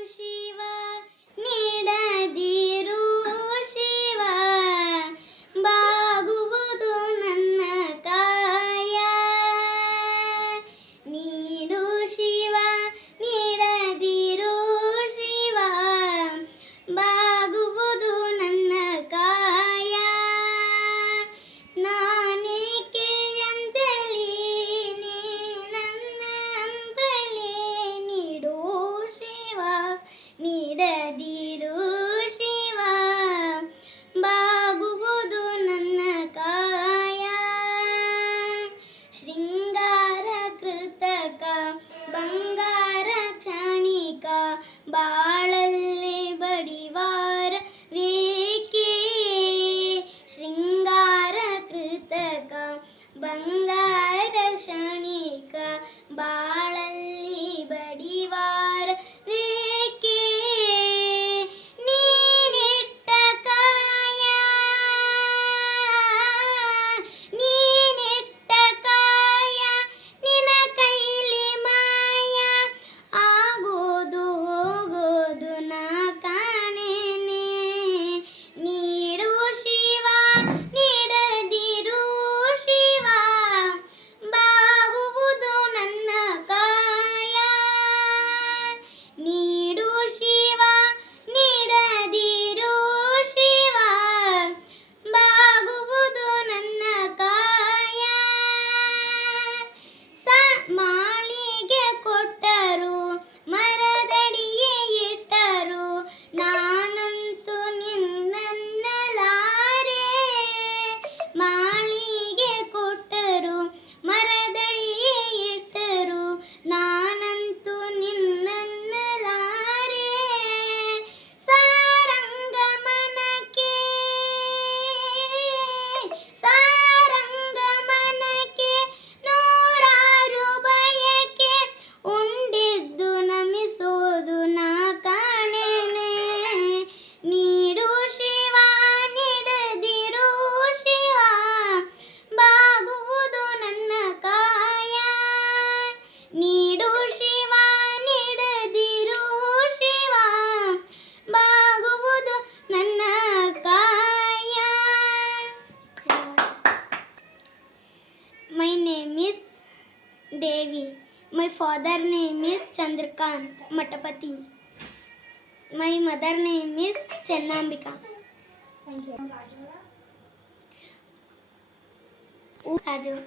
খুশি name is Devi. My father name is Chandrakant Matapati. My mother name is Chennambika. Thank you. Raju.